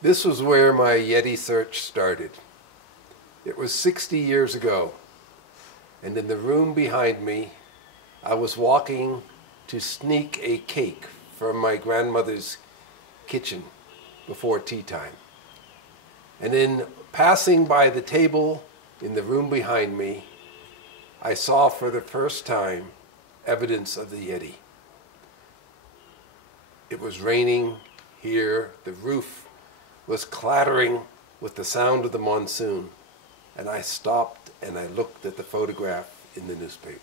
This was where my Yeti search started. It was 60 years ago, and in the room behind me, I was walking to sneak a cake from my grandmother's kitchen before tea time. And in passing by the table in the room behind me, I saw for the first time evidence of the Yeti. It was raining here, the roof was clattering with the sound of the monsoon, and I stopped and I looked at the photograph in the newspaper.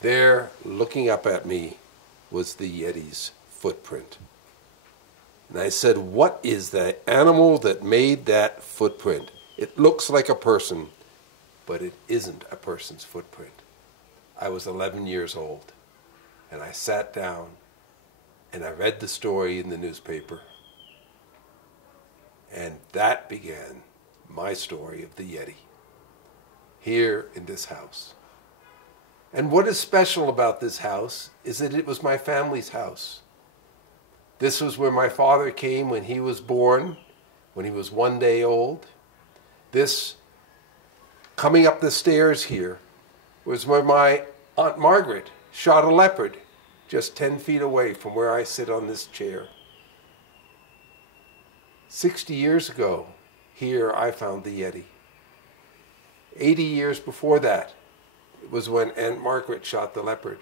There, looking up at me, was the Yeti's footprint. And I said, what is the animal that made that footprint? It looks like a person, but it isn't a person's footprint. I was 11 years old, and I sat down and I read the story in the newspaper, and that began my story of the Yeti, here in this house. And what is special about this house is that it was my family's house. This was where my father came when he was born, when he was 1 day old. This, coming up the stairs here, was where my Aunt Margaret shot a leopard just 10 feet away from where I sit on this chair. 60 years ago, here I found the Yeti. 80 years before that, it was when Aunt Margaret shot the leopard.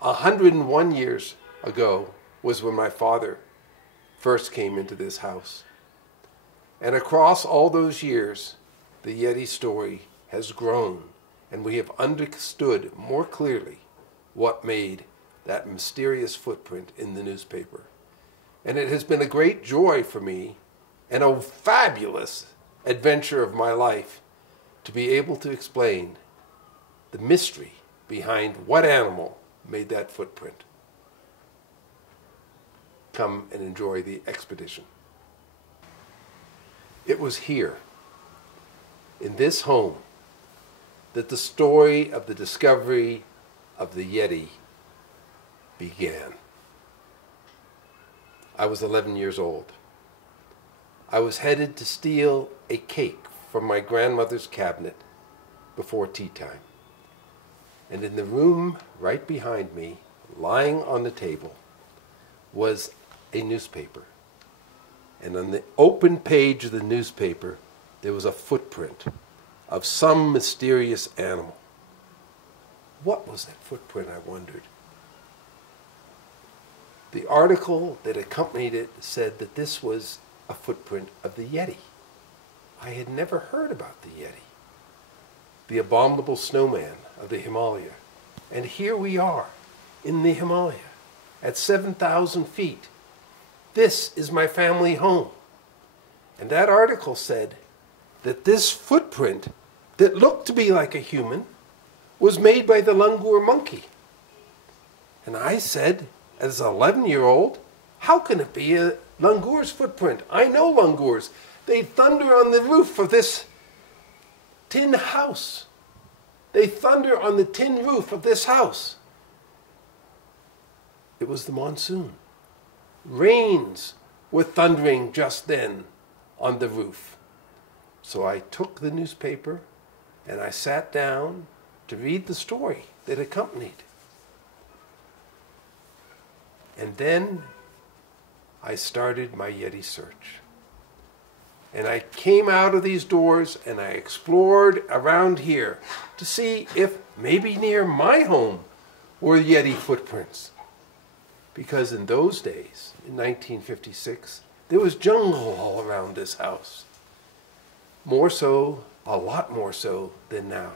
101 years ago was when my father first came into this house. And across all those years, the Yeti story has grown, and we have understood more clearly what made that mysterious footprint in the newspaper. And it has been a great joy for me and a fabulous adventure of my life to be able to explain the mystery behind what animal made that footprint. Come and enjoy the expedition. It was here, in this home, that the story of the discovery of the Yeti began. I was 11 years old. I was headed to steal a cake from my grandmother's cabinet before tea time. And in the room right behind me, lying on the table, was a newspaper. And on the open page of the newspaper, there was a footprint of some mysterious animal. What was that footprint, I wondered? The article that accompanied it said that this was a footprint of the Yeti. I had never heard about the Yeti, the abominable snowman of the Himalaya. And here we are in the Himalaya at 7,000 feet. This is my family home. And that article said that this footprint that looked to be like a human was made by the langur monkey. And I said, as an 11-year-old, how can it be a langur's footprint? I know langurs. They thunder on the roof of this tin house. They thunder on the tin roof of this house. It was the monsoon. Rains were thundering just then on the roof. So I took the newspaper and I sat down to read the story that accompanied. And then I started my Yeti search. And I came out of these doors and I explored around here to see if maybe near my home were Yeti footprints. Because in those days, in 1956, there was jungle all around this house. More so, a lot more so than now.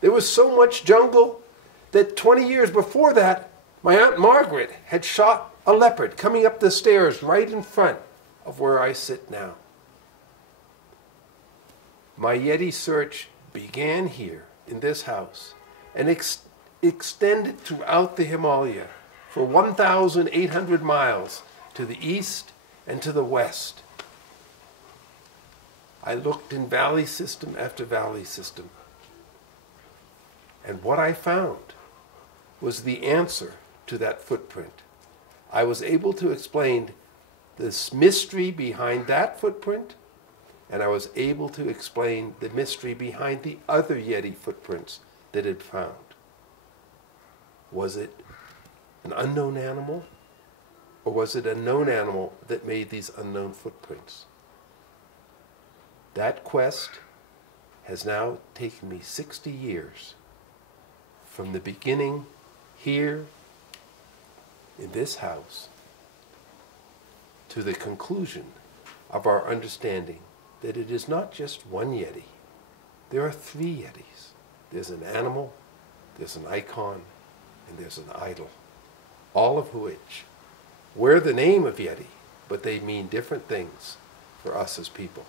There was so much jungle that 20 years before that, my Aunt Margaret had shot a leopard coming up the stairs right in front of where I sit now. My Yeti search began here in this house and extended throughout the Himalaya for 1,800 miles to the east and to the west. I looked in valley system after valley system. And what I found was the answer to that footprint. I was able to explain this mystery behind that footprint, and I was able to explain the mystery behind the other Yeti footprints that it found. Was it an unknown animal, or was it a known animal that made these unknown footprints? That quest has now taken me 60 years, from the beginning here in this house to the conclusion of our understanding that it is not just one Yeti. There are 3 Yetis. There's an animal, there's an icon, and there's an idol, all of which wear the name of Yeti, but they mean different things for us as people.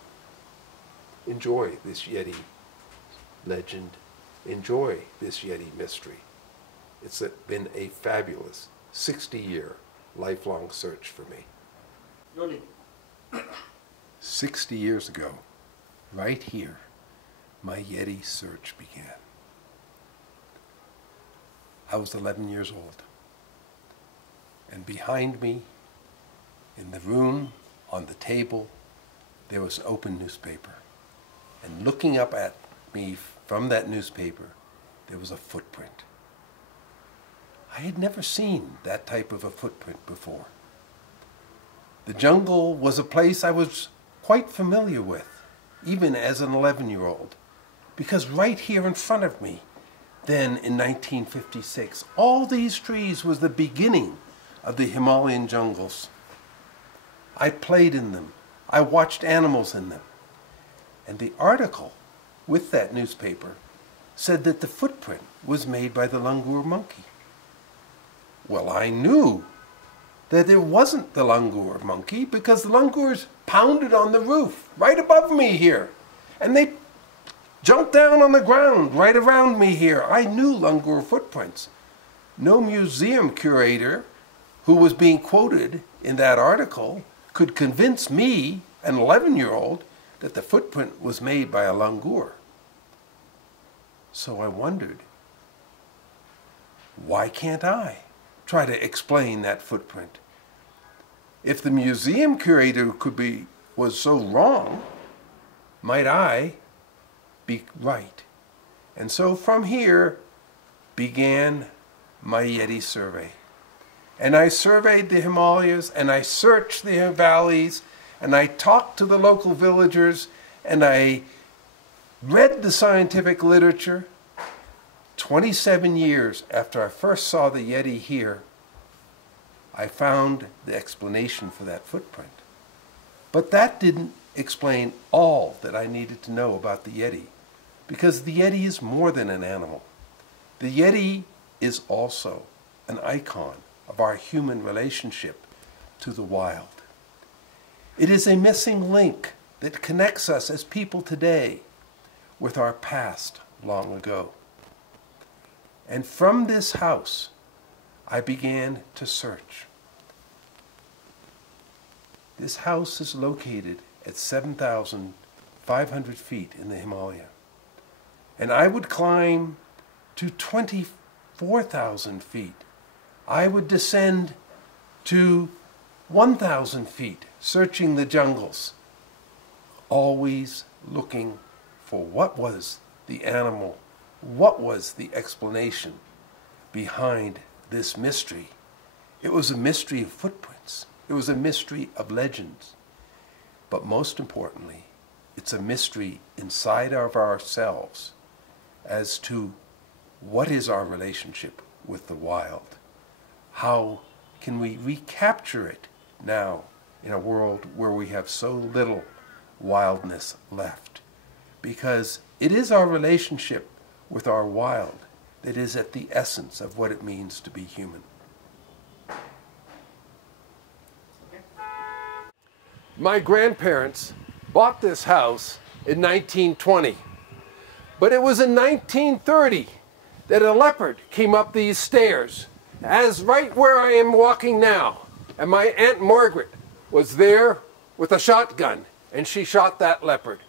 Enjoy this Yeti legend. Enjoy this Yeti mystery. It's been a fabulous 60-year lifelong search for me. Rolling. 60 years ago, right here, my Yeti search began. I was 11 years old. And behind me, in the room, on the table, there was an open newspaper. And looking up at me from that newspaper, there was a footprint. I had never seen that type of a footprint before. The jungle was a place I was quite familiar with, even as an 11-year-old, because right here in front of me, then in 1956, all these trees was the beginning of the Himalayan jungles. I played in them. I watched animals in them. And the article with that newspaper said that the footprint was made by the langur monkey. Well, I knew that it wasn't the langur monkey because the langurs pounded on the roof right above me here. And they jumped down on the ground right around me here. I knew langur footprints. No museum curator who was being quoted in that article could convince me, an 11-year-old, that the footprint was made by a langur. So I wondered, why can't I try to explain that footprint? If the museum curator was so wrong, might I be right? And so from here began my Yeti survey. And I surveyed the Himalayas, and I searched the valleys, and I talked to the local villagers, and I read the scientific literature. 27 years after I first saw the Yeti here, I found the explanation for that footprint. But that didn't explain all that I needed to know about the Yeti, because the Yeti is more than an animal. The Yeti is also an icon of our human relationship to the wild. It is a missing link that connects us as people today with our past long ago. And from this house, I began to search. This house is located at 7,500 feet in the Himalaya. And I would climb to 24,000 feet. I would descend to 1,000 feet, searching the jungles, always looking for what was the animal, what was the explanation behind this mystery. It was a mystery of footprints. It was a mystery of legends. But most importantly, it's a mystery inside of ourselves as to what is our relationship with the wild. How can we recapture it now in a world where we have so little wildness left? Because it is our relationship with our wild that is at the essence of what it means to be human. My grandparents bought this house in 1920, but it was in 1930 that a leopard came up these stairs, as right where I am walking now, and my Aunt Margaret was there with a shotgun, and she shot that leopard.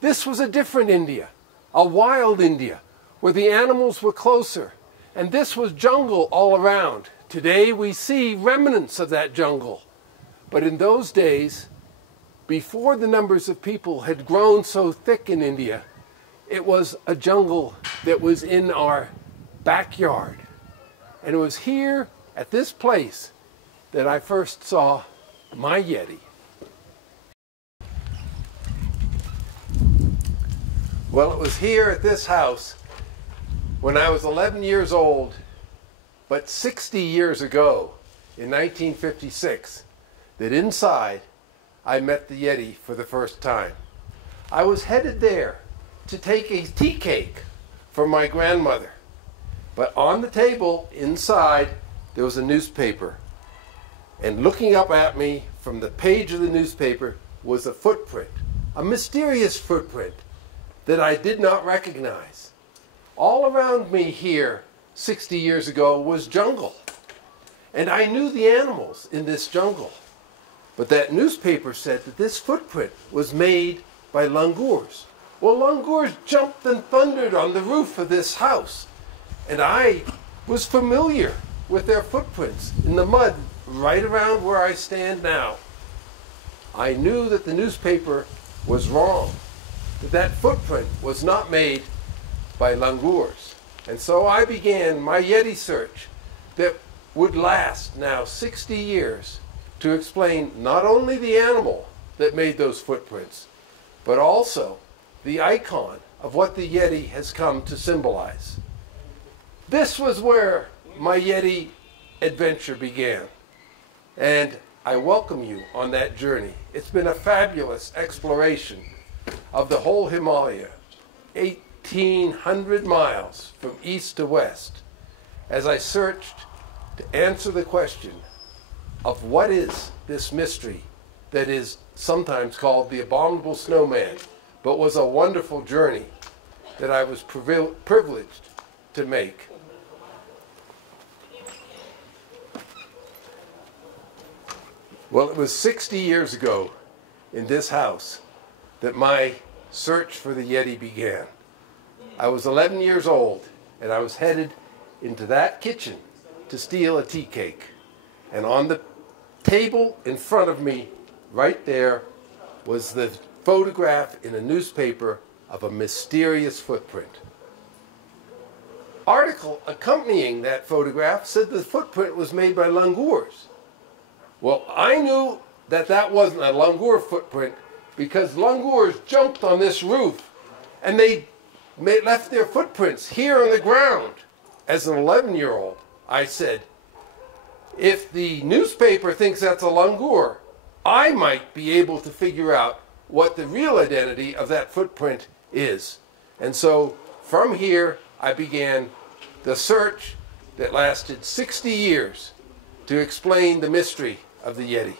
This was a different India, a wild India, where the animals were closer, and this was jungle all around. Today we see remnants of that jungle. But in those days, before the numbers of people had grown so thick in India, it was a jungle that was in our backyard. And it was here, at this place, that I first saw my Yeti. Well, it was here at this house when I was 11 years old, but 60 years ago, in 1956, that inside I met the Yeti for the first time. I was headed there to take a tea cake for my grandmother. But on the table inside, there was a newspaper. And looking up at me from the page of the newspaper was a footprint, a mysterious footprint that I did not recognize. All around me here 60 years ago was jungle. And I knew the animals in this jungle. But that newspaper said that this footprint was made by langurs. Well, langurs jumped and thundered on the roof of this house. And I was familiar with their footprints in the mud right around where I stand now. I knew that the newspaper was wrong, that that footprint was not made by langurs. And so I began my Yeti search that would last now 60 years to explain not only the animal that made those footprints, but also the icon of what the Yeti has come to symbolize. This was where my Yeti adventure began, and I welcome you on that journey. It's been a fabulous exploration of the whole Himalaya, 1,800 miles from east to west, as I searched to answer the question of what is this mystery that is sometimes called the abominable snowman, but was a wonderful journey that I was privileged to make. Well, it was 60 years ago in this house that my search for the Yeti began. I was 11 years old, and I was headed into that kitchen to steal a tea cake. And on the table in front of me, right there, was the photograph in a newspaper of a mysterious footprint. Article accompanying that photograph said the footprint was made by langurs. Well, I knew that that wasn't a langur footprint because langurs jumped on this roof and they left their footprints here on the ground. As an 11-year-old, I said, if the newspaper thinks that's a langur, I might be able to figure out what the real identity of that footprint is. And so from here, I began the search that lasted 60 years to explain the mystery of the Yeti.